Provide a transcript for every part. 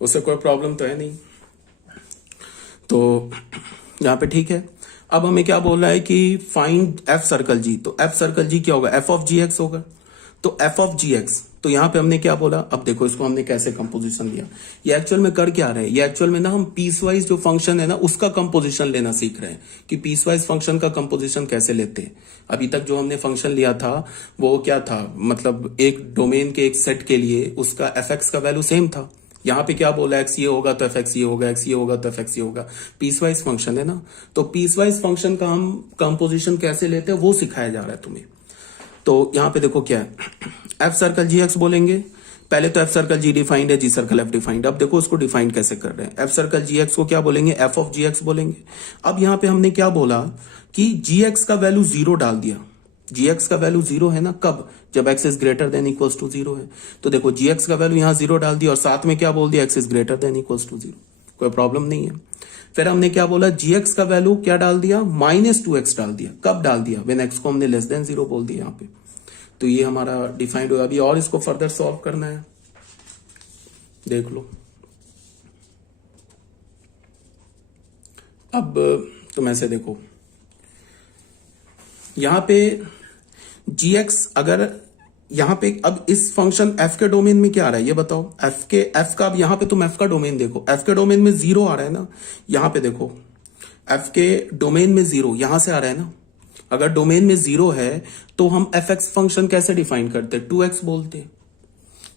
उससे कोई प्रॉब्लम तो है नहीं। तो यहाँ पे ठीक है। अब हमें क्या बोल रहा है कि फाइंड एफ सर्कल जी, तो एफ सर्कल जी क्या होगा, एफ ऑफ जी एक्स होगा। तो एफ ऑफ जी एक्स, तो यहां पे हमने क्या बोला, अब देखो इसको हमने कैसे कंपोजिशन लिया। ये एक्चुअल में कर क्या रहे हैं, ये एक्चुअल में ना हम पीसवाइज जो फंक्शन है ना उसका कंपोजिशन लेना सीख रहे हैं कि पीसवाइज फंक्शन का कंपोजिशन कैसे लेते हैं। अभी तक जो हमने फंक्शन लिया था वो क्या था, मतलब एक डोमेन के एक सेट के लिए उसका एफ एक्स का वैल्यू सेम था। यहाँ पे क्या बोला, एक्स ये होगा तो एफ एक्स ये होगा, एक्स ये होगा तो एफ एक्स ये होगा। पीसवाइज फंक्शन है ना, तो पीसवाइज फंक्शन का हम कंपोजिशन कैसे लेते हैं वो सिखाया जा रहा है तुम्हें। तो यहां पे देखो क्या है, एफ सर्कल जी एक्स बोलेंगे। पहले तो एफ सर्कल जी डिफाइंड है, जी सर्कल एफ डिफाइंड। अब देखो उसको डिफाइंड कैसे कर रहे हैं, एफ सर्कल जी एक्स को क्या बोलेंगे, एफ ऑफ जी एक्स बोलेंगे। अब यहां पे हमने क्या बोला कि जी एक्स का वैल्यू जीरो डाल दिया। जी एक्स का वैल्यू जीरो है ना, कब, जब x is greater than equals to zero है। तो देखो जी एक्स का वैल्यू यहां जीरो डाल दिया और साथ में क्या बोल दिया, x is greater than equals to zero, कोई प्रॉब्लम नहीं है। फिर हमने क्या बोला, जी एक्स का वैल्यू क्या डाल दिया, माइनस टू एक्स डाल दिया। कब डाल दिया, व्हेन एक्स को हमने लेस देन जीरो बोल दिया यहाँ पे। तो ये हमारा डिफाइंड हुआ। अभी और इसको फर्दर सॉल्व करना है, देख लो। अब तुम ऐसे देखो, यहां पे जी एक्स अगर यहां पे, अब इस फंक्शन एफ के डोमेन में क्या आ रहा है ये बताओ, एफ का, अब यहां पे तुम एफ का डोमेन देखो, एफ के डोमेन में जीरो आ रहा है ना। यहां पे देखो एफ के डोमेन में जीरो यहां से आ रहा है ना। अगर डोमेन में जीरो है तो हम एफ एक्स फंक्शन कैसे डिफाइन करते हैं, टू एक्स बोलते हैं,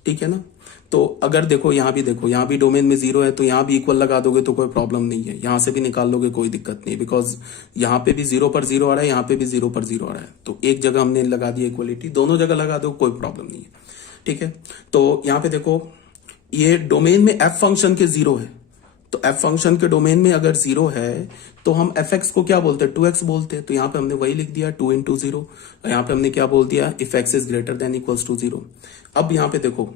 ठीक है ना। तो अगर देखो यहां भी देखो, यहां भी डोमेन में जीरो है तो यहां भी इक्वल लगा दोगे तो कोई प्रॉब्लम नहीं है, यहां से भी निकाल लोगे कोई दिक्कत नहीं, बिकॉज यहां पे भी जीरो पर जीरो आ रहा है, यहां पे भी जीरो पर जीरो आ रहा है। तो एक जगह हमने लगा दी इक्वलिटी, दोनों जगह लगा दो कोई प्रॉब्लम नहीं है, ठीक है। तो यहां पे देखो ये डोमेन में एफ फंक्शन के जीरो है, तो एफ फंक्शन के डोमेन में अगर जीरो है तो हम एफ एक्स को क्या बोलते हैं, टू एक्स बोलते हैं। तो यहां पे हमने वही लिख दिया, टू इंटू जीरो। यहां पे हमने क्या बोल दिया, if x is greater than equals to zero. अब यहां पे देखो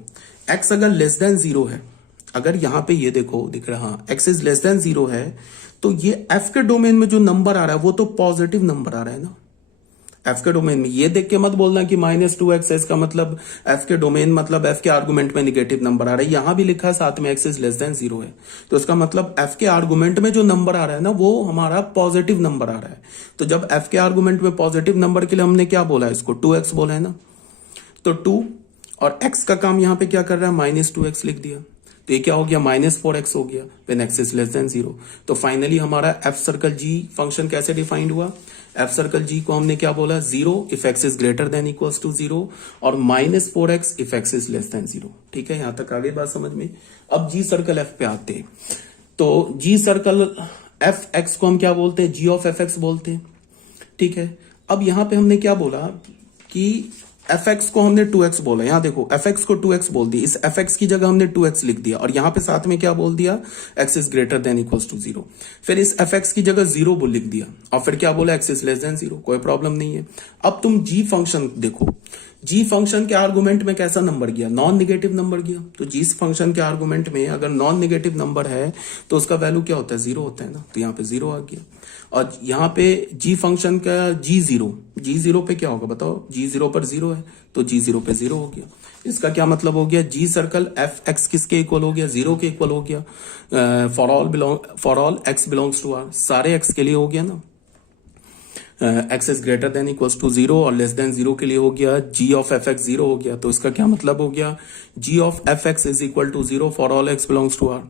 एक्स अगर लेस देन जीरो है, अगर यहां पे ये देखो दिख रहा, हाँ x is less than zero है, तो ये एफ के डोमेन में जो नंबर आ रहा है वो तो पॉजिटिव नंबर आ रहा है ना। एफ के डोमेन में ये देख के मत बोलना कि माइनस टू एक्स, इसका मतलब एफ के डोमेन मतलब एफ के आर्गुमेंट में निगेटिव नंबर आ रहा है। यहां भी लिखा है साथ में x is less than zero है, तो इसका मतलब एफ के आर्गुमेंट में जो नंबर आ रहा है ना वो हमारा पॉजिटिव नंबर आ रहा है। तो जब एफ के आर्गुमेंट में पॉजिटिव नंबर के लिए हमने क्या बोला है, इसको टू एक्स बोला है ना। तो टू और एक्स का काम यहां पे क्या कर रहा है, माइनस टू एक्स लिख दिया। तो ये क्या हो गया, माइनस फोर एक्स हो गया when x is less than zero. तो फाइनली हमारा एफ सर्कल जी फंक्शन कैसे डिफाइंड हुआ, एफ सर्कल जी को हमने क्या बोला, zero if x is greater than equals to zero और minus four x if x is less than zero, ठीक है। यहां तक आगे बात समझ में। अब जी सर्कल एफ पे आते हैं, तो जी सर्कल एफ एक्स को हम क्या बोलते हैं, जी ऑफ एफ एक्स बोलते हैं, ठीक है। अब यहां पे हमने क्या बोला कि एफ एक्स को हमने टू एक्स बोला, यहां देखो एफ एक्स को टू एक्स बोल दिया, इस एफ एक्स की जगह हमने टू एक्स लिख दिया और यहां पे साथ में क्या बोल दिया, x is greater than equals to zero. फिर इस एफ एक्स की जगह जीरो बोल लिख दिया और फिर क्या बोला, x is less than zero, कोई प्रॉब्लम नहीं है। अब तुम जी फंक्शन देखो, जी फंक्शन के आर्गुमेंट में कैसा नंबर गया, नॉन निगेटिव नंबर गया। तो जी फंक्शन के आर्गुमेंट में अगर नॉन निगेटिव नंबर है तो उसका वैल्यू क्या होता है, जीरो होता है ना। तो यहाँ पे जीरो आ गया। और यहाँ पे जी फंक्शन का जी जीरो पे क्या होगा बताओ, जी जीरो पर जीरो है तो जी जीरो पे जीरो हो गया। इसका क्या मतलब हो गया, जी सर्कल एफ एक्स किसके इक्वल हो गया, जीरो के इक्वल हो गया। For all x belongs to R, सारे एक्स के लिए हो गया ना। X is greater than equals to zero और लेस देन जीरो के लिए हो गया g of f x zero हो गया। तो इसका क्या मतलब हो गया, g of f x is equal to zero for all x belongs to are,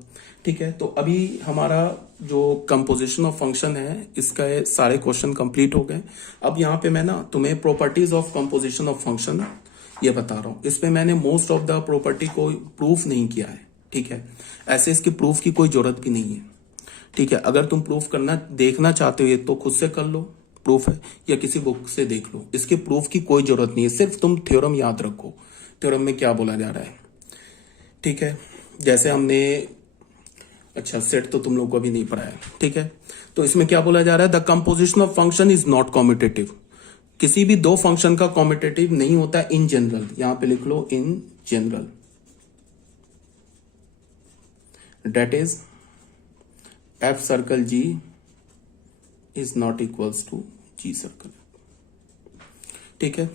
ठीक है। तो अभी हमारा जो कंपोजिशन ऑफ फंक्शन है इसका सारे क्वेश्चन कंप्लीट हो गए। अब यहाँ पे मैं ना तुम्हें properties of composition of function ये बता रहा हूँ। इसमें मैंने मोस्ट ऑफ द प्रॉपर्टी को प्रूफ नहीं किया है, ठीक है। ऐसे इसकी प्रूफ की कोई जरूरत भी नहीं है, ठीक है। अगर तुम प्रूफ करना देखना चाहते हो तो खुद से कर लो, प्रूफ है, या किसी बुक से देख लो। इसके प्रूफ की कोई जरूरत नहीं है, सिर्फ तुम थ्योरम याद रखो, थ्योरम में क्या बोला जा रहा है, ठीक है। जैसे हमने, अच्छा सेट तो तुम लोग को अभी नहीं पढ़ा है, ठीक है। तो इसमें क्या बोला जा रहा है, the composition of function is not commutative. किसी भी दो फंक्शन का कॉम्यूटेटिव नहीं होता इन जनरल, यहां पे लिख लो in general, that is f circle g is not equals to g circle, ठीक है।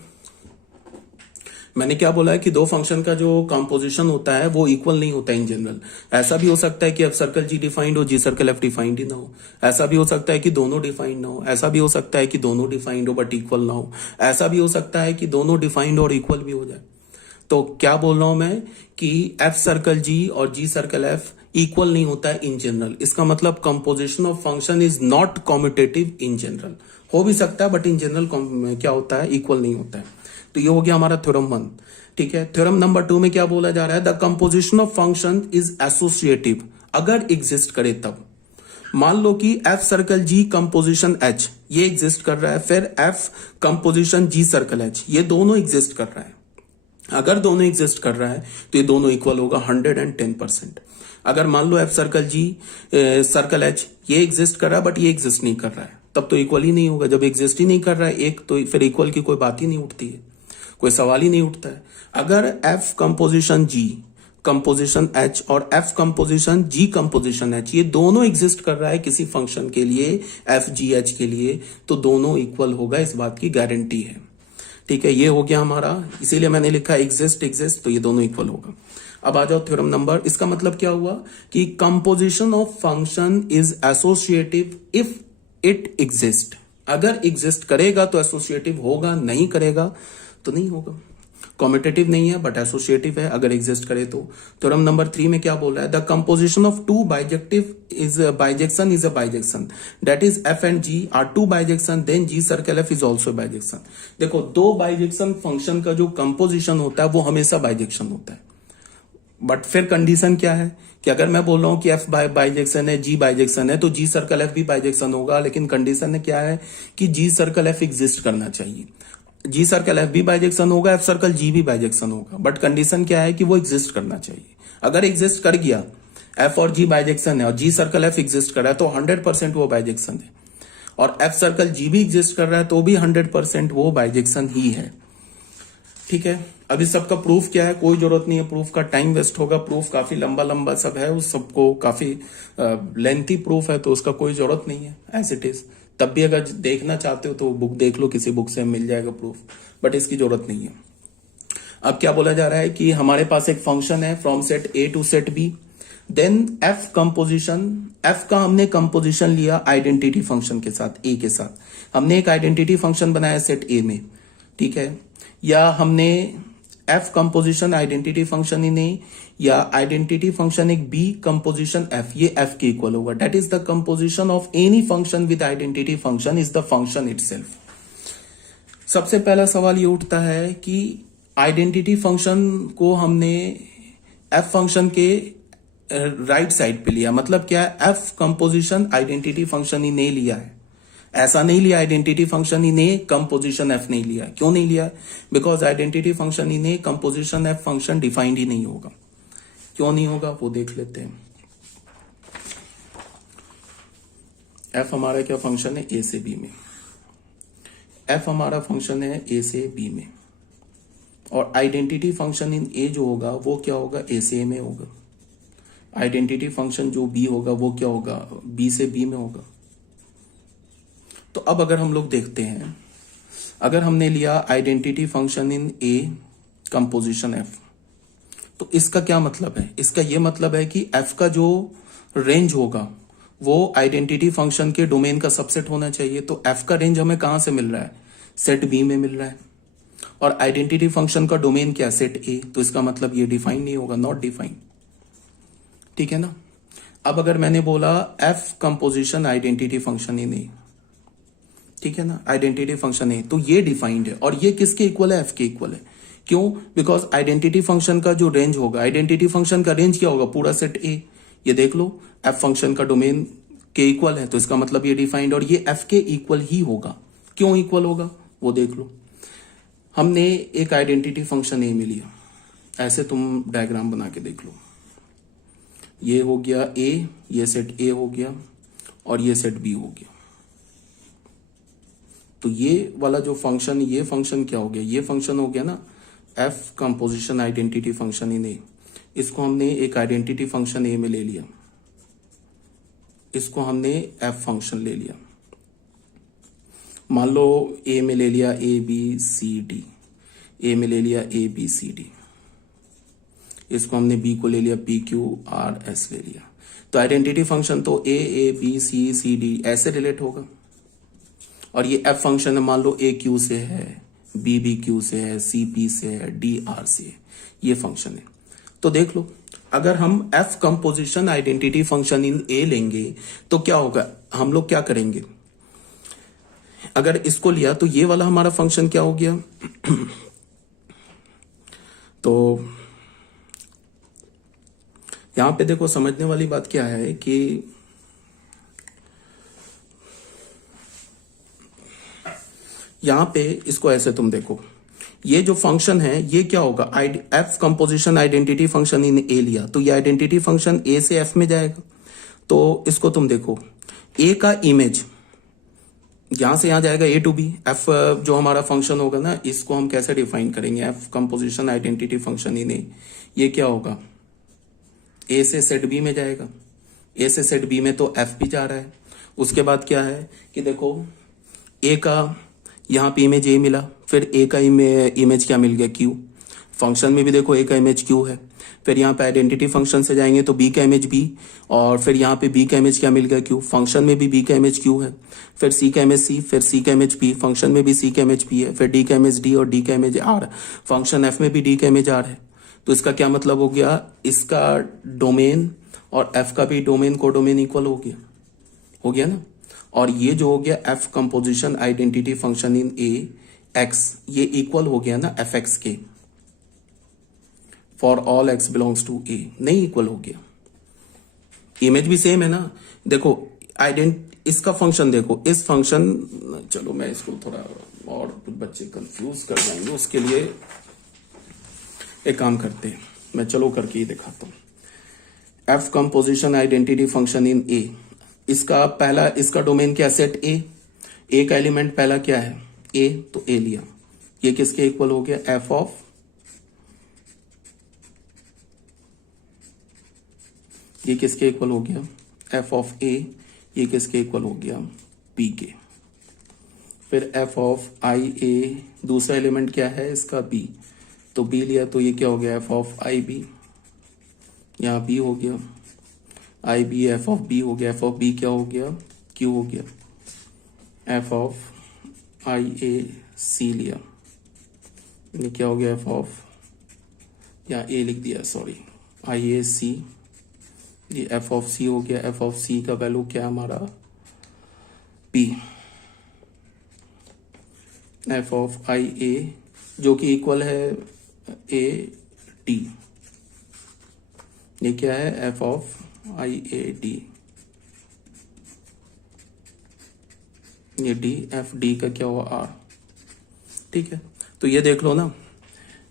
मैंने क्या बोला है कि दो फंक्शन का जो कंपोजिशन होता है वो इक्वल नहीं होता इन जनरल। ऐसा भी हो सकता है कि एफ सर्कल जी डिफाइंड हो, जी सर्कल एफ डिफाइंड ही ना हो। ऐसा भी हो सकता है कि दोनों डिफाइंड ना हो। ऐसा भी हो सकता है कि दोनों डिफाइंड हो बट इक्वल ना हो। ऐसा भी हो सकता है कि दोनों डिफाइंड और इक्वल भी हो जाए। तो क्या बोल रहा हूं मैं कि एफ सर्कल जी और जी सर्कल एफ इक्वल नहीं होता है इन जनरल। इसका मतलब composition of function is not commutative in general. हो भी सकता है बट इन जनरल क्या होता है, इक्वल नहीं होता है। तो ये हो गया हमारा थ्योरम 1। ठीक है, थ्योरम नंबर 2 में क्या बोला जा रहा है, the composition of function is associative अगर एग्जिस्ट करे तब। मान लो कि एफ सर्कल जी कंपोजिशन एच ये एग्जिस्ट कर रहा है, फिर एफ कंपोजिशन जी सर्कल एच ये दोनों एग्जिस्ट कर रहा है। अगर दोनों एग्जिस्ट कर रहा है तो ये दोनों इक्वल होगा 110%। अगर मान लो एफ सर्कल जी सर्कल एच ये एग्जिस्ट कर रहा है बट ये एग्जिस्ट नहीं कर रहा है, तब तो इक्वल ही नहीं होगा। जब एग्जिस्ट ही नहीं कर रहा है एक, तो फिर इक्वल की कोई बात ही नहीं उठती है, कोई सवाल ही नहीं उठता है। अगर एफ कंपोजिशन जी कंपोजिशन एच और एफ कंपोजिशन जी कंपोजिशन एच ये दोनों एग्जिस्ट कर रहा है किसी फंक्शन के लिए, एफ जी एच के लिए, तो दोनों इक्वल होगा, इस बात की गारंटी है। ठीक है, ये हो गया हमारा, इसीलिए मैंने लिखा एग्जिस्ट एग्जिस्ट, तो ये दोनों इक्वल होगा। अब आ जाओ थ्योरम नंबर, इसका मतलब क्या हुआ कि composition of function is associative if it exist. अगर एग्जिस्ट करेगा तो एसोसिएटिव होगा, नहीं करेगा तो नहीं होगा। कॉम्यूटेटिव नहीं है बट एसोसिएटिव है अगर एग्जिस्ट करे तो। थ्योरम नंबर 3 में क्या बोल रहा है, the composition of two bijective is bijection is a bijection, that is f and g are two bijection, then g circle f is also bijection. देखो, दो बाइजेक्शन फंक्शन का जो कंपोजिशन होता है वो हमेशा बाइजेक्शन होता है। बट फिर कंडीशन क्या है कि अगर मैं बोल रहा हूं कि एफ बाइजेक्शन है, जी बाइजेक्शन है, तो जी सर्कल एफ भी बाइजेक्शन होगा। लेकिन कंडीशन क्या है कि जी सर्कल एफ एग्जिस्ट करना चाहिए। जी सर्कल एफ भी बाइजेक्शन होगा, एफ सर्कल जी भी बाइजेक्शन होगा, बट कंडीशन क्या है कि वो एग्जिस्ट करना चाहिए। अगर एग्जिस्ट कर गया, एफ और जी बाइजेक्शन है और जी सर्कल एफ एग्जिस्ट कर रहा है, तो 100% वो बाइजेक्शन है। और एफ सर्कल जी भी एग्जिस्ट कर रहा है तो भी 100% वो बाइजेक्शन ही है। ठीक है, अब इस सबका प्रूफ क्या है, कोई जरूरत नहीं है प्रूफ का, टाइम वेस्ट होगा। प्रूफ काफी लंबा लंबा सब है, उस सबको काफी लेंथी प्रूफ है, तो उसका कोई जरूरत नहीं है, एज इट इज। तब भी अगर देखना चाहते हो तो बुक देख लो, किसी बुक से मिल जाएगा प्रूफ, बट इसकी जरूरत नहीं है। अब क्या बोला जा रहा है कि हमारे पास एक फंक्शन है from set A to set B, then f composition, f का हमने कंपोजिशन लिया आइडेंटिटी फंक्शन के साथ, ए के साथ। हमने एक आइडेंटिटी फंक्शन बनाया सेट ए में, ठीक है, या हमने f composition identity function in A, या आइडेंटिटी फंक्शन एक बी कंपोजिशन एफ, ये एफ के इक्वल होगा। That is the composition of any function with identity function is the function itself. सबसे पहला सवाल ये उठता है कि आइडेंटिटी फंक्शन को हमने एफ फंक्शन के राइट साइड पे लिया, मतलब क्या है, f composition identity function in A लिया है। ऐसा नहीं लिया identity function in A composition f नहीं लिया। क्यों नहीं लिया? Because identity function in A composition f function defined ही नहीं होगा। क्यों नहीं होगा वो देख लेते हैं। एफ हमारा क्या फंक्शन है, ए से बी में। एफ हमारा फंक्शन है ए से बी में, और आइडेंटिटी फंक्शन इन ए जो होगा वो क्या होगा, ए से ए में होगा। आइडेंटिटी फंक्शन जो बी होगा वो क्या होगा, बी से बी में होगा। तो अब अगर हम लोग देखते हैं, अगर हमने लिया identity function in A composition F, तो इसका क्या मतलब है? इसका यह मतलब है कि एफ का जो रेंज होगा वो आइडेंटिटी फंक्शन के डोमेन का सबसेट होना चाहिए। तो एफ का रेंज हमें कहां से मिल रहा है, सेट बी में मिल रहा है, और आइडेंटिटी फंक्शन का डोमेन क्या, सेट ए। तो इसका मतलब ये डिफाइन नहीं होगा, नॉट डिफाइन। ठीक है ना। अब अगर मैंने बोला f composition identity function in A, ठीक है ना, आइडेंटिटी फंक्शन ए, तो ये डिफाइंड है, और ये किसके इक्वल है, एफ के इक्वल है। क्यों? बिकॉज आइडेंटिटी फंक्शन का जो रेंज होगा, आइडेंटिटी फंक्शन का रेंज क्या होगा, पूरा सेट ए। ये देख लो, एफ फंक्शन का डोमेन के इक्वल है, तो इसका मतलब ये डिफाइंड, और ये एफ के इक्वल ही होगा। क्यों इक्वल होगा वो देख लो। हमने एक आइडेंटिटी फंक्शन ए में लिया, ऐसे तुम डायग्राम बना के देख लो। ये हो गया ए, ये सेट ए हो गया, और ये सेट बी हो गया। तो ये वाला जो फंक्शन, ये फंक्शन क्या हो गया, ये फंक्शन हो गया ना f composition identity function in A. इसको हमने एक आइडेंटिटी फंक्शन ए में ले लिया, इसको हमने एफ फंक्शन ले लिया। मान लो ए में ले लिया ए बी सी डी, ए में ले लिया ए बी सी डी, इसको हमने बी को ले लिया पी क्यू आर एस ले लिया। तो आइडेंटिटी फंक्शन तो A B C C D ऐसे रिलेट होगा, और ये एफ फंक्शन है, मान लो ए क्यू से है, बी क्यू से है, सी पी से है, डी आर से है, ये फंक्शन है। तो देख लो, अगर हम f composition identity function in A लेंगे तो क्या होगा, हम लोग क्या करेंगे, अगर इसको लिया तो ये वाला हमारा फंक्शन क्या हो गया तो यहां पे देखो समझने वाली बात क्या है कि यहां पे इसको ऐसे तुम देखो, ये जो फंक्शन है ये क्या होगा, f composition identity function in A लिया तो ये आइडेंटिटी फंक्शन ए से एफ में जाएगा। तो इसको तुम देखो, ए का इमेज यहां से यहां जाएगा ए टू बी, एफ जो हमारा फंक्शन होगा ना, इसको हम कैसे डिफाइन करेंगे, f composition identity function in A, ये क्या होगा, ए से सेट बी में जाएगा, ए से सेट बी में तो एफ भी जा रहा है। उसके बाद क्या है कि देखो, ए का यहां पे इमेज ए मिला, फिर ए का इमेज क्या मिल गया, क्यू, फंक्शन में भी देखो ए का इमेज क्यू है, फिर यहाँ पे आइडेंटिटी फंक्शन से जाएंगे तो बी का इमेज बी, और फिर यहाँ पे बी का इमेज क्या मिल गया, क्यू, फंक्शन में भी बी का इमेज क्यू है, फिर सी का इमेज सी, फिर सी का इमेज पी, फंक्शन में भी सी का इमेज पी है, फिर डी का इमेज डी और डी का इमेज आर, फंक्शन एफ में भी डी का इमेज आर है। तो इसका क्या मतलब हो गया, इसका डोमेन और एफ का भी डोमेन को डोमेन इक्वल हो गया ना। और ये जो हो गया f composition identity function in A x, ये इक्वल हो गया ना एफ एक्स के, for all x belongs to A, नहीं इक्वल हो गया, इमेज भी सेम है ना। देखो इसका फंक्शन देखो, इस फंक्शन, चलो मैं इसको थोड़ा और कुछ बच्चे कंफ्यूज कर जाएंगे, उसके लिए एक काम करते हैं, मैं चलो करके ही दिखाता हूं। F composition identity function in A, इसका पहला, इसका डोमेन क्या, सेट ए का एलिमेंट पहला क्या है ए, तो ए लिया, ये किसके इक्वल हो गया, एफ ऑफ, ये किसके इक्वल हो गया, एफ ऑफ ए, ये किसके इक्वल हो गया, बी के। फिर एफ ऑफ आई ए, दूसरा एलिमेंट क्या है इसका, बी, तो बी लिया तो ये क्या हो गया, एफ ऑफ आई बी, यहां बी हो गया, आई बी एफ ऑफ बी हो गया, एफ ऑफ बी क्या हो गया, क्यू हो गया, एफ ऑफ आई ए सी लिया, ये क्या हो गया, एफ ऑफ, या ए लिख दिया सॉरी, आई ए सी, ये एफ ऑफ सी हो गया, एफ ऑफ सी का वैल्यू क्या हमारा, पी, एफ ऑफ आई ए जो कि इक्वल है ए डी, ये क्या है, F of I A D, ये डी, एफ डी का क्या हुआ, आर, ठीक है। तो ये देख लो ना,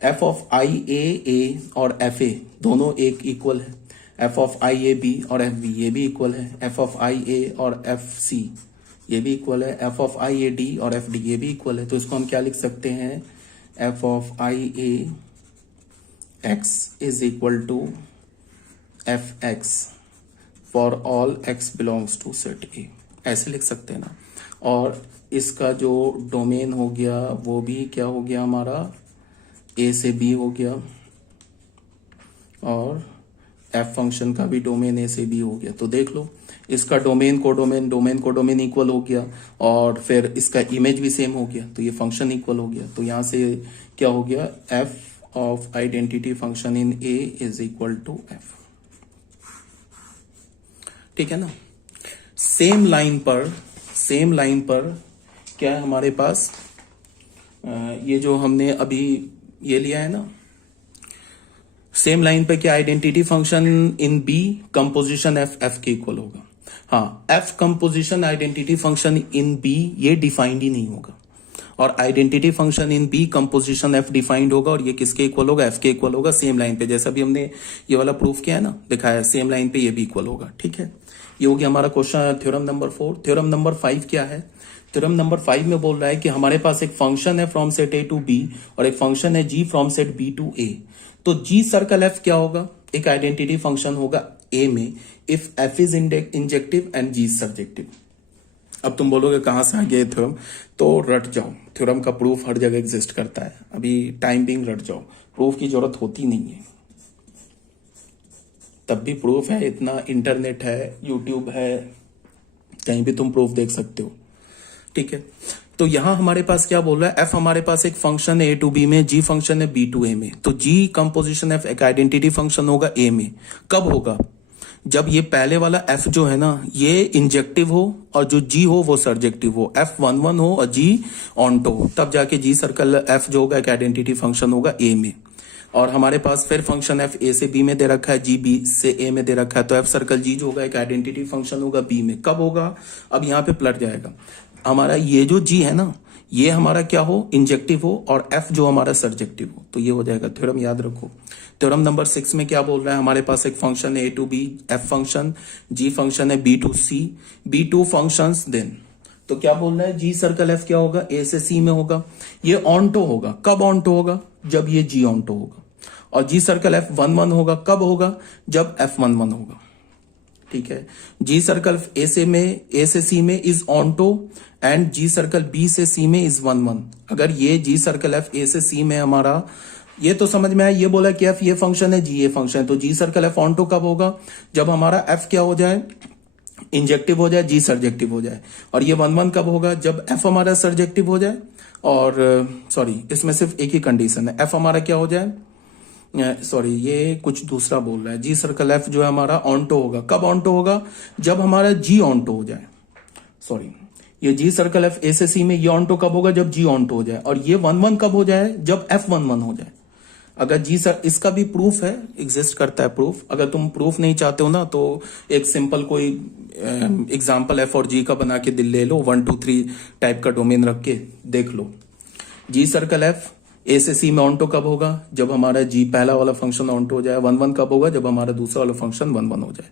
एफ ऑफ आई ए और एफ ए दोनों एक इक्वल है, F of I A B और एफ बी ये भी इक्वल है, एफ ऑफ आई ए और एफ सी ये भी इक्वल है, F of I A D और एफ डी ये भी इक्वल है। तो इसको हम क्या लिख सकते हैं, F of I A X is equal to F X for all x belongs to set A, ऐसे लिख सकते हैं ना। और इसका जो डोमेन हो गया वो भी क्या हो गया हमारा, ए से बी हो गया, और एफ फंक्शन का भी डोमेन ए से बी हो गया। तो देख लो, इसका डोमेन को डोमेन इक्वल हो गया, और फिर इसका इमेज भी सेम हो गया, तो ये फंक्शन इक्वल हो गया। तो यहां से क्या हो गया, F of identity function in A is equal to F, ठीक है ना। सेम लाइन पर क्या है हमारे पास, ये जो हमने अभी ये लिया है ना, सेम लाइन पे क्या, identity function in B composition F के इक्वल होगा। हाँ, F composition identity function in B ये डिफाइंड ही नहीं होगा, और identity function in B composition F defined होगा, और ये किसके इक्वल होगा, एफ के इक्वल होगा। सेम लाइन पे जैसा भी हमने ये वाला प्रूफ किया है ना, दिखाया है, सेम लाइन पे ये भी इक्वल होगा, ठीक है। ये हो गया हमारा question, theorem number 4। Theorem number 5 क्या है, थ्योरम नंबर 5 में बोल रहा है कि हमारे पास एक फंक्शन है from set A to B, और एक फंक्शन है G from set B to A. तो जी सर्कल एफ क्या होगा, एक आइडेंटिटी फंक्शन होगा ए में, if F is injective and G subjective. अब तुम बोलोगे कहाँ से आ गया थ्योरम, तो रट जाओ, थ्योरम का प्रूफ हर जगह एग्जिस्ट करता है, अभी टाइम बिंग रट जाओ, प्रूफ की जरूरत होती नहीं है, तब भी प्रूफ है, इतना इंटरनेट है, यूट्यूब है, कहीं भी तुम प्रूफ देख सकते हो। ठीक है, तो यहां हमारे पास क्या बोल रहा है, एफ हमारे पास एक फंक्शन है ए टू बी में, जी फंक्शन है बी टू ए में, तो जी कंपोजिशन एफ एक आइडेंटिटी फंक्शन होगा ए में। कब होगा, जब ये पहले वाला एफ जो है ना ये इंजेक्टिव हो और जो जी हो वो सर्जेक्टिव हो, F11 हो और जी ऑन्टो हो, तब जाके जी सर्कल एफ जो होगा एक आइडेंटिटी फंक्शन होगा ए में। और हमारे पास फिर फंक्शन एफ ए से बी में दे रखा है, जी बी से ए में दे रखा है, तो एफ सर्कल जी जो होगा एक आइडेंटिटी फंक्शन होगा बी में। कब होगा, अब यहाँ पे पलट जाएगा, हमारा ये जो जी है ना ये हमारा क्या हो, इंजेक्टिव हो, और एफ जो हमारा सर्जेक्टिव हो, तो ये हो जाएगा। थ्योरम याद रखो, थ्योरम नंबर 6 में क्या बोल रहा है, हमारे पास एक फंक्शन है A to B, f function, g function है B to C, B to function then, तो क्या बोल रहा है, जी सर्कल एफ क्या होगा, ए से सी में होगा, ये ऑन्टो होगा। कब ऑन्टो होगा, जब ये जी ऑन्टो होगा। और जी सर्कल F11 होगा, कब होगा, जब F11 होगा। ठीक है, जी सर्कल ए से सी में is onto and G circle B से सी में इज 1 1। अगर ये जी सर्कल एफ ए से सी में हमारा, ये तो समझ में आया, ये बोला कि एफ ये फंक्शन है, जी ये फंक्शन है, तो जी सर्कल एफ ऑन्टो कब होगा, जब हमारा एफ क्या हो जाए, इंजेक्टिव हो जाए, जी सर्जेक्टिव हो जाए। और ये 1 1 कब होगा, जब एफ हमारा सर्जेक्टिव हो जाए, और सॉरी इसमें सिर्फ एक ही कंडीशन है, एफ हमारा क्या हो जाए, सॉरी ये कुछ दूसरा बोल रहा है, जी सर्कल एफ जो है हमारा ऑन्टो होगा। कब ऑन्टो होगा, जब हमारा जी ऑन्टो हो जाए, सॉरी ये जी सर्कल एफ ए से सी में ये ऑन्टो कब होगा, जब जी ऑन्टो हो जाए। और ये 1 1 कब हो जाए, जब F11 हो जाए। अगर जी सर, इसका भी प्रूफ है, एग्जिस्ट करता है प्रूफ, अगर तुम प्रूफ नहीं चाहते हो ना तो एक सिंपल कोई एग्जाम्पल एफ और जी का बना के दिल ले लो, 1 2 3 टाइप का डोमेन रख के देख लो। जी सर्कल एफ ए से सी में ऑन्टो कब होगा, जब हमारा जी पहला वाला फंक्शन ऑन्टो हो जाए। 1 1 कब होगा, जब हमारा दूसरा वाला फंक्शन 1 1 हो जाए।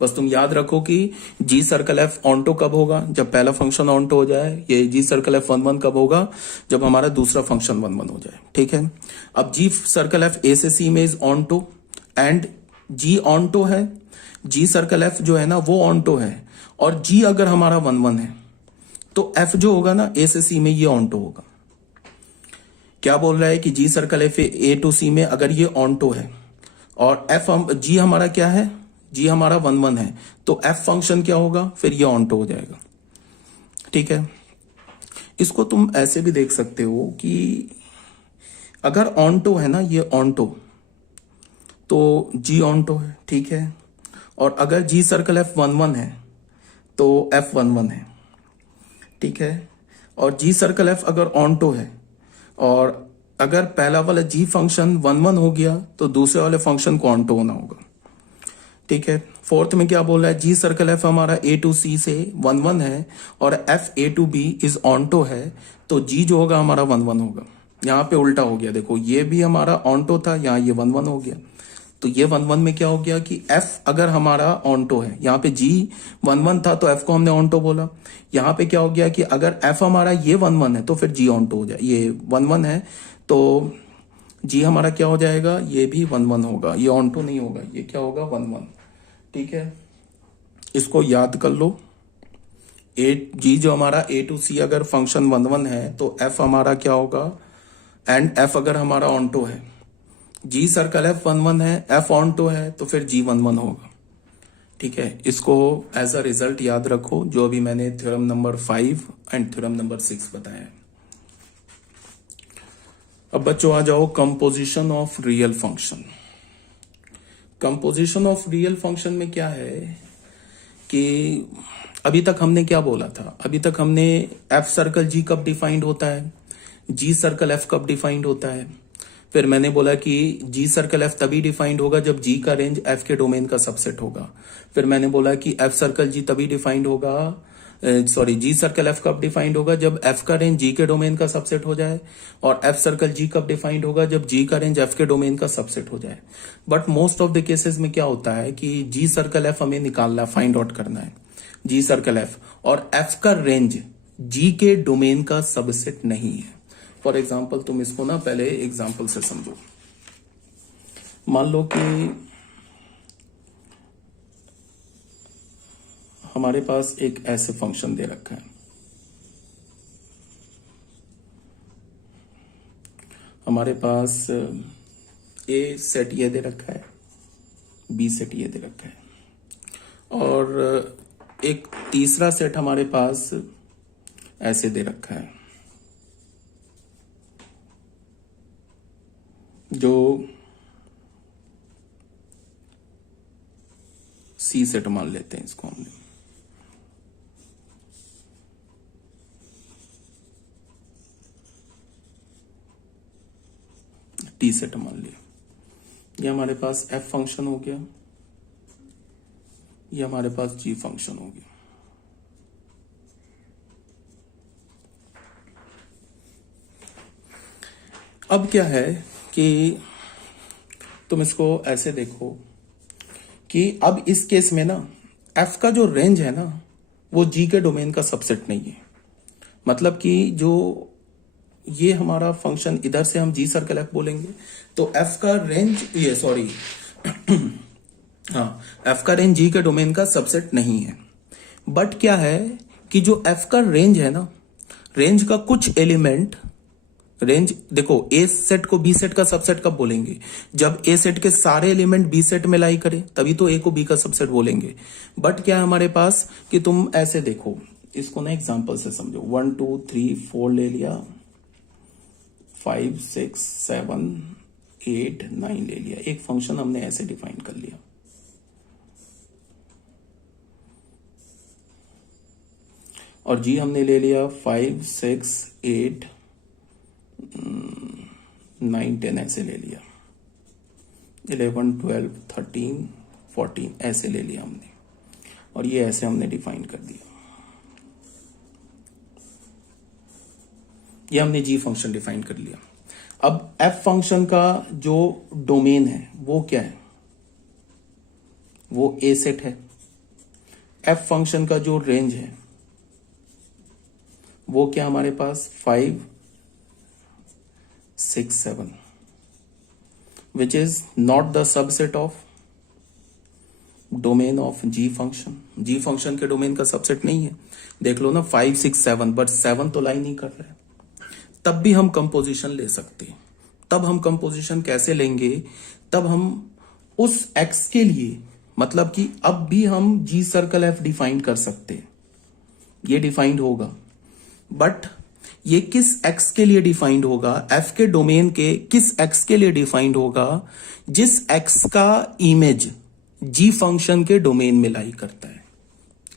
बस तुम याद रखो कि जी सर्कल एफ ऑन्टो कब होगा, जब पहला फंक्शन ऑन्टो हो जाए। ये जी सर्कल एफ 1 1 कब होगा, जब हमारा दूसरा फंक्शन 1 1 हो जाए। ठीक है, अब जी सर्कल एफ ए से सी में is onto and G onto है, जी सर्कल एफ जो है ना वो ऑन्टो है, और जी अगर हमारा 1 1 है तो एफ जो होगा ना ए से सी में ये ऑन्टो होगा। क्या बोल रहा है कि जी सर्कल एफ ए टू सी में अगर ये ऑन्टो है और एफ जी हमारा क्या है, जी हमारा 1 1 है, तो एफ फंक्शन क्या होगा, फिर ये ऑन्टो हो जाएगा। ठीक है, इसको तुम ऐसे भी देख सकते हो कि अगर ऑन्टो है ना ये ऑन्टो, तो जी ऑन्टो है। ठीक है, और अगर जी सर्कल एफ 1 1 है तो एफ 1 1 है। ठीक है, और जी सर्कल एफ अगर ऑन्टो है और अगर पहला वाला जी फंक्शन 1 1 हो गया तो दूसरे वाले फंक्शन को ऑन्टो होना होगा। ठीक है, फोर्थ में क्या बोल रहा है, जी सर्कल एफ हमारा ए टू सी से 1 1 है और F A to B is onto है, तो जी जो होगा हमारा 1 1 होगा। यहाँ पे उल्टा हो गया, देखो ये भी हमारा ऑन्टो था, यहाँ ये 1 1 हो गया, तो ये 1 1 में क्या हो गया कि एफ अगर हमारा ऑन्टो है, यहाँ पे जी 1 1 था तो एफ को हमने ऑन्टो बोला। यहाँ पे क्या हो गया कि अगर एफ हमारा ये 1 1 है तो फिर जी ऑन्टो हो जाए, ये 1 1 है तो जी हमारा क्या हो जाएगा, ये भी 1 1 होगा, ये ऑन्टो नहीं होगा, ये क्या होगा 1 1। ठीक है, इसको याद कर लो। ए जी जो हमारा ए टू सी अगर फंक्शन 1 1 है तो एफ हमारा क्या होगा, एंड एफ अगर हमारा ऑन्टो है, जी सर्कल एफ 1 1 है, एफ ऑन्टो है, तो फिर जी 1 1 होगा। ठीक है, इसको एज अ रिजल्ट याद रखो, जो अभी मैंने theorem number 5 and theorem number 6 बताया है। अब बच्चों आ जाओ composition of real function. Composition of real function में क्या है कि अभी तक हमने क्या बोला था, अभी तक हमने एफ सर्कल जी कब डिफाइंड होता है, जी सर्कल एफ कब डिफाइंड होता है। फिर मैंने बोला कि जी सर्कल एफ तभी डिफाइंड होगा जब जी का रेंज एफ के डोमेन का सबसेट होगा। फिर मैंने बोला कि एफ सर्कल जी तभी डिफाइंड होगा, सॉरी जी सर्कल एफ कब डिफाइंड होगा, जब एफ का रेंज जी के डोमेन का सबसेट हो जाए। और एफ सर्कल जी कब डिफाइंड होगा, जब जी का रेंज एफ के डोमेन का सबसेट हो जाए। But most of the cases में क्या होता है कि जी सर्कल एफ हमें निकालना है, फाइंड आउट करना है जी सर्कल एफ, और एफ का रेंज जी के डोमेन का सबसेट नहीं है। फॉर एग्जाम्पल तुम इसको ना पहले एग्जाम्पल से समझो। मान लो कि हमारे पास एक ऐसे फंक्शन दे रखा है, हमारे पास ए सेट ये दे रखा है, बी सेट ये दे रखा है, और एक तीसरा सेट हमारे पास ऐसे दे रखा है, जो सी सेट मान लेते हैं इसको हमने। टी सेट मान लिया। ये हमारे पास एफ फंक्शन हो गया, ये हमारे पास जी फंक्शन हो गया। अब क्या है कि तुम इसको ऐसे देखो कि अब इस केस में ना एफ का जो रेंज है ना वो जी के डोमेन का सबसेट नहीं है। मतलब कि जो ये हमारा फंक्शन इधर से हम जी सर्कल एफ बोलेंगे तो एफ का रेंज ये सॉरी हाँ, एफ का रेंज जी के डोमेन का सबसेट नहीं है। बट क्या है कि जो एफ का रेंज है ना, रेंज का कुछ एलिमेंट, रेंज देखो ए सेट को बी सेट का सबसेट कब बोलेंगे, जब ए सेट के सारे एलिमेंट बी सेट में लाई करें तभी तो ए को बी का सबसेट बोलेंगे। बट क्या है हमारे पास कि तुम ऐसे देखो, इसको ना एग्जांपल से समझो। 1 2 3 4 ले लिया, 5 6 7 8 9 ले लिया। एक फंक्शन हमने ऐसे डिफाइन कर लिया, और जी हमने ले लिया 5 6 8 9 10 ऐसे ले लिया, 11 12 13 14 ऐसे ले लिया हमने, और ये ऐसे हमने डिफाइन कर दिया। ये हमने जी फंक्शन डिफाइन कर लिया। अब एफ फंक्शन का जो डोमेन है वो क्या है, वो ए सेट है। एफ फंक्शन का जो रेंज है वो क्या हमारे पास 5 6 7, which is not the subset of domain of G function। G function के डोमेन का सबसेट नहीं है। देख लो ना 5 6 7, बट 7 तो लाई नहीं कर रहा है। तब भी हम कंपोजिशन ले सकते हैं। तब हम कंपोजिशन कैसे लेंगे, तब हम उस x के लिए, मतलब कि अब भी हम G सर्कल F डिफाइन कर सकते हैं, ये डिफाइंड होगा। बट ये किस x के लिए डिफाइंड होगा, f के डोमेन के किस x के लिए डिफाइंड होगा, जिस x का इमेज g फंक्शन के डोमेन में लाई करता है।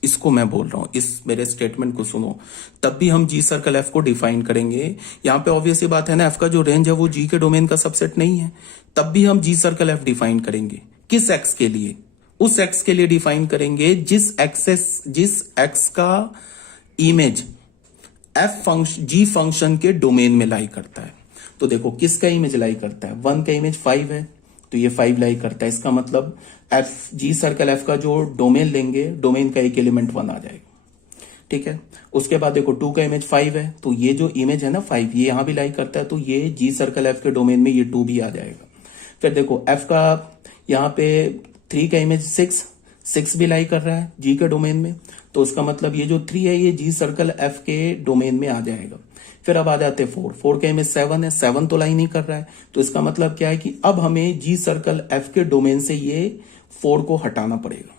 इसको मैं बोल रहा हूं, इस मेरे स्टेटमेंट को सुनो। तब भी हम जी सर्कल एफ को डिफाइन करेंगे। यहां पे ऑब्वियस बात है ना, एफ का जो रेंज है वो जी के डोमेन का सबसेट नहीं है। तब भी हम जी सर्कल एफ डिफाइन करेंगे। किस एक्स के लिए, उस एक्स के लिए डिफाइन करेंगे जिस एक्स का image F function g function के डोमेन में लाई करता है। तो देखो किसका इमेज लाई करता है, 1 का इमेज 5 है तो ये 5 लाई करता है। इसका मतलब एफ जी सर्कल एफ का जो डोमेन लेंगे, डोमेन का एक एलिमेंट 1 आ जाएगा। ठीक है, उसके बाद देखो 2 का इमेज 5 है तो ये जो इमेज है ना 5, ये यहां भी लाई करता है तो ये जी सर्कल एफ के डोमेन में ये 2 भी आ जाएगा। फिर देखो एफ का यहाँ पे 3 का इमेज 6 भी लाई कर रहा है जी के डोमेन में, तो उसका मतलब ये जो 3 है ये जी सर्कल एफ के डोमेन में आ जाएगा। फिर अब आ जाते 4 का इमेज 7 है, 7 तो लाई नहीं कर रहा है, तो इसका मतलब क्या है कि अब हमें जी सर्कल एफ के डोमेन से ये 4 को हटाना पड़ेगा।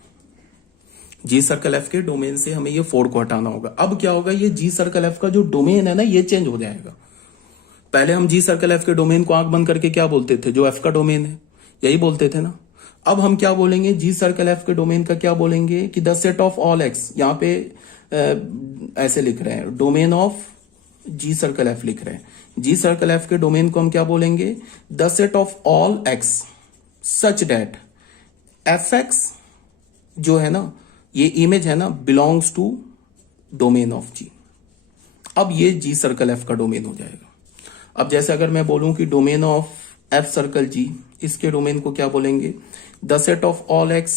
जी सर्कल एफ के डोमेन से हमें ये 4 को हटाना होगा। अब क्या होगा, ये जी सर्कल एफ का जो डोमेन है ना ये चेंज हो जाएगा। पहले हम जी सर्कल एफ के डोमेन को आंख बंद करके क्या बोलते थे, जो एफ का डोमेन है यही बोलते थे ना। अब हम क्या बोलेंगे, जी सर्कल एफ के डोमेन का क्या बोलेंगे कि the set of all X, यहां पे ऐसे लिख रहे हैं domain of G circle F लिख रहे हैं। जी सर्कल एफ के डोमेन को हम क्या बोलेंगे, the set of all X such that F X जो है ना, ये इमेज है ना, belongs to domain of G. अब ये जी सर्कल एफ का डोमेन हो जाएगा। अब जैसे अगर मैं बोलूं कि domain of F circle G, इसके डोमेन को क्या बोलेंगे, the set of all X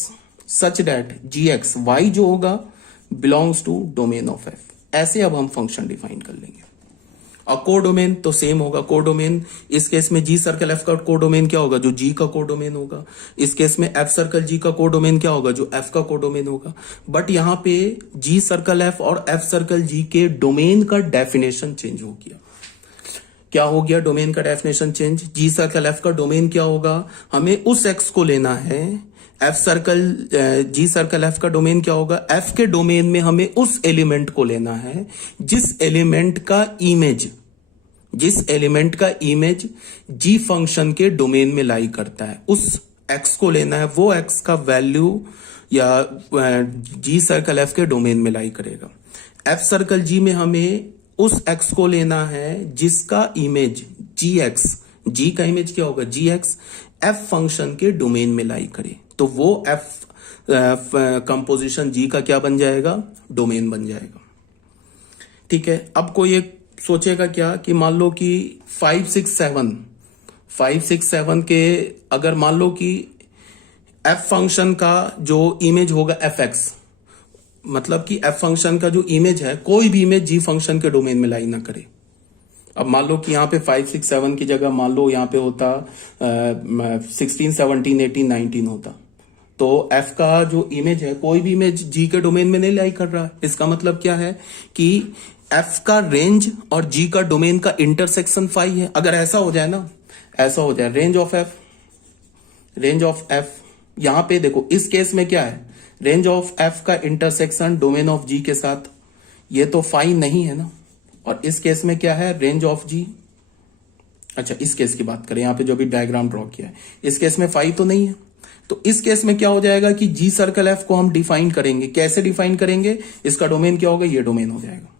such that G X Y जो होगा belongs to domain of F. ऐसे अब हम फंक्शन डिफाइन कर लेंगे। और कोडोमेन तो सेम होगा। कोडोमेन इस केस में जी सर्कल एफ का कोडोमेन क्या होगा, जो जी का कोडोमेन होगा। इस केस में एफ सर्कल जी का कोडोमेन क्या होगा, जो एफ का कोडोमेन होगा। बट यहां पे जी सर्कल एफ और एफ सर्कल जी के डोमेन का डेफिनेशन चेंज हो गया। क्या हो गया डोमेन का डेफिनेशन चेंज? जी सर्कल एफ का डोमेन क्या होगा, हमें उस एक्स को लेना है। एफ सर्कल जी सर्कल एफ का डोमेन क्या होगा, एफ के डोमेन में हमें उस एलिमेंट को लेना है जिस एलिमेंट का इमेज जी फंक्शन के डोमेन में लाई करता है। उस एक्स को लेना है, वो एक्स का वैल्यू या जी सर्कल एफ के डोमेन में लाई करेगा। एफ सर्कल जी में हमें उस एक्स को लेना है जिसका इमेज जी एक्स, जी का इमेज क्या होगा, जी एक्स, एफ फंक्शन के डोमेन में लाई करे। तो वो एफ कंपोजिशन जी का क्या बन जाएगा, डोमेन बन जाएगा। ठीक है। अब कोई एक सोचेगा क्या कि मान लो कि 5 6 7 के अगर मान लो कि एफ फंक्शन का जो इमेज होगा एफ एक्स, मतलब कि एफ फंक्शन का जो इमेज है, कोई भी इमेज जी फंक्शन के डोमेन में लाई ना करे। अब मान लो कि यहाँ पे 5 6 7 की जगह मान लो यहाँ पे होता 16 17 18 19 होता, तो एफ का जो इमेज है कोई भी इमेज जी के डोमेन में नहीं लाई कर रहा। इसका मतलब क्या है कि एफ का रेंज और जी का डोमेन का इंटरसेक्शन 5 है। अगर ऐसा हो जाए ना, ऐसा हो जाए रेंज ऑफ एफ, यहां पे देखो इस केस में क्या है, रेंज ऑफ एफ का इंटरसेक्शन डोमेन ऑफ जी के साथ, ये तो 5 नहीं है ना। और इस केस में क्या है, रेंज ऑफ जी, अच्छा इस केस की बात करें, यहां पे जो भी डायग्राम ड्रॉ किया है, इस केस में 5 तो नहीं है। तो इस केस में क्या हो जाएगा कि जी सर्कल एफ को हम डिफाइन करेंगे। कैसे डिफाइन करेंगे, इसका डोमेन क्या होगा, ये डोमेन हो जाएगा।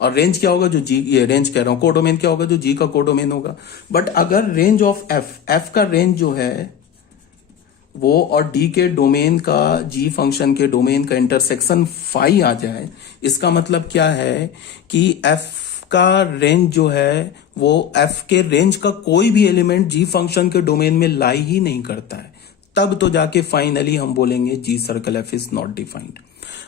और रेंज क्या होगा, जो जी, ये रेंज कह रहा हूं, कोडोमेन क्या होगा, जो जी का कोडोमेन होगा। बट अगर रेंज ऑफ एफ का रेंज जो है वो और डी के डोमेन का, जी फंक्शन के डोमेन का इंटरसेक्शन 5 आ जाए, इसका मतलब क्या है कि एफ का रेंज जो है वो एफ के रेंज का कोई भी एलिमेंट जी फंक्शन के डोमेन में लाई ही नहीं करता है। तब तो जाके फाइनली हम बोलेंगे जी circle f is not defined.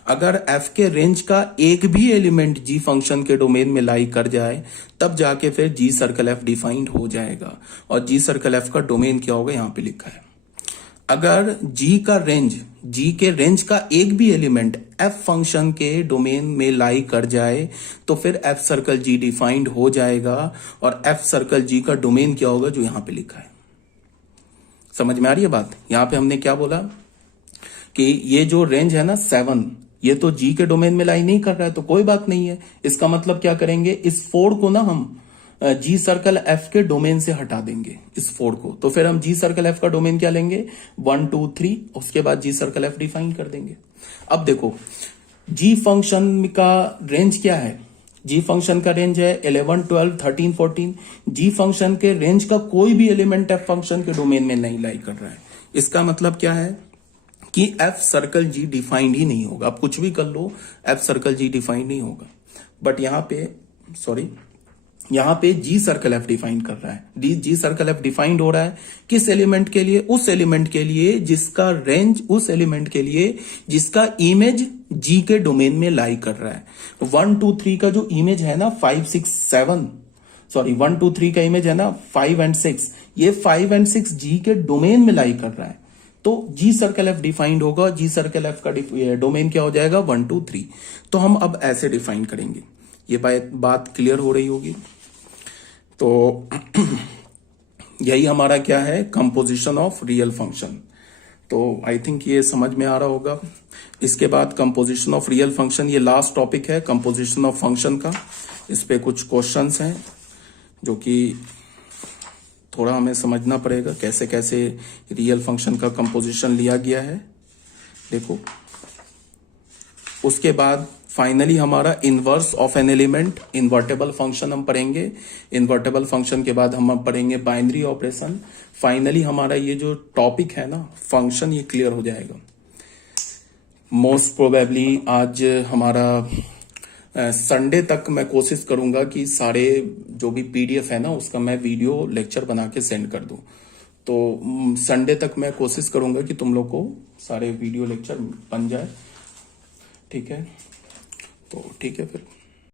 अगर एफ के रेंज का एक भी एलिमेंट जी फंक्शन के डोमेन में लाई कर जाए, तब जाके फिर जी सर्कल एफ डिफाइंड हो जाएगा। और जी सर्कल एफ का डोमेन क्या होगा, यहां पे लिखा है। अगर जी के रेंज का एक भी एलिमेंट एफ फंक्शन के डोमेन में लाई कर जाए, तो फिर एफ सर्कल जी डिफाइंड हो जाएगा। और एफ सर्कल जी का डोमेन क्या होगा, जो यहां पे लिखा है। समझ में आ रही है बात? यहां पे हमने क्या बोला कि ये जो रेंज है ना 7, ये तो जी के डोमेन में लाई नहीं कर रहा है, तो कोई बात नहीं है। इसका मतलब क्या करेंगे, इस 4 को ना हम जी सर्कल एफ के डोमेन से हटा देंगे, इस 4 को। तो फिर हम जी सर्कल एफ का डोमेन क्या लेंगे, 1 2 3, उसके बाद जी सर्कल एफ डिफाइन कर देंगे। अब देखो जी फंक्शन का रेंज क्या है, जी फंक्शन का रेंज है 11 12 13 14। जी फंक्शन के रेंज का कोई भी एलिमेंट एफ फंक्शन के डोमेन में नहीं लाई कर रहा है। इसका मतलब क्या है कि एफ सर्कल जी डिफाइंड ही नहीं होगा। आप कुछ भी कर लो, एफ सर्कल जी डिफाइंड नहीं होगा। बट यहां पे जी सर्कल एफ डिफाइन कर रहा है। जी सर्कल एफ डिफाइंड हो रहा है किस एलिमेंट के लिए, उस एलिमेंट के लिए जिसका रेंज, उस एलिमेंट के लिए जिसका इमेज जी के डोमेन में लाई कर रहा है। 1 2 3 का जो इमेज है ना 1 2 3 का इमेज है ना 5 एंड 6, ये 5 एंड 6 जी के डोमेन में लाई कर रहा है। तो जी सर्कल एफ डिफाइंड होगा। जी सर्कल एफ का डोमेन क्या हो जाएगा, 1 2 3। तो हम अब ऐसे डिफाइन करेंगे। ये बात क्लियर हो रही होगी। तो यही हमारा क्या है, कंपोजिशन ऑफ रियल फंक्शन। तो आई थिंक ये समझ में आ रहा होगा। इसके बाद कंपोजिशन ऑफ रियल फंक्शन, ये लास्ट टॉपिक है कंपोजिशन ऑफ फंक्शन का। इस पे कुछ क्वेश्चंस हैं जो कि थोड़ा हमें समझना पड़ेगा, कैसे कैसे रियल फंक्शन का कंपोजिशन लिया गया है। देखो, उसके बाद फाइनली हमारा inverse of an element, invertible function हम पढ़ेंगे। इन्वर्टेबल फंक्शन के बाद हम पढ़ेंगे बाइनरी ऑपरेशन। फाइनली हमारा ये जो टॉपिक है ना फंक्शन, ये क्लियर हो जाएगा। मोस्ट प्रोबेबली आज हमारा संडे तक मैं कोशिश करूंगा कि सारे जो भी पीडीएफ है ना उसका मैं वीडियो लेक्चर बना के सेंड कर दूं। तो संडे तक मैं कोशिश करूंगा कि तुम लोग को सारे वीडियो लेक्चर बन जाए। ठीक है, तो ठीक है फिर।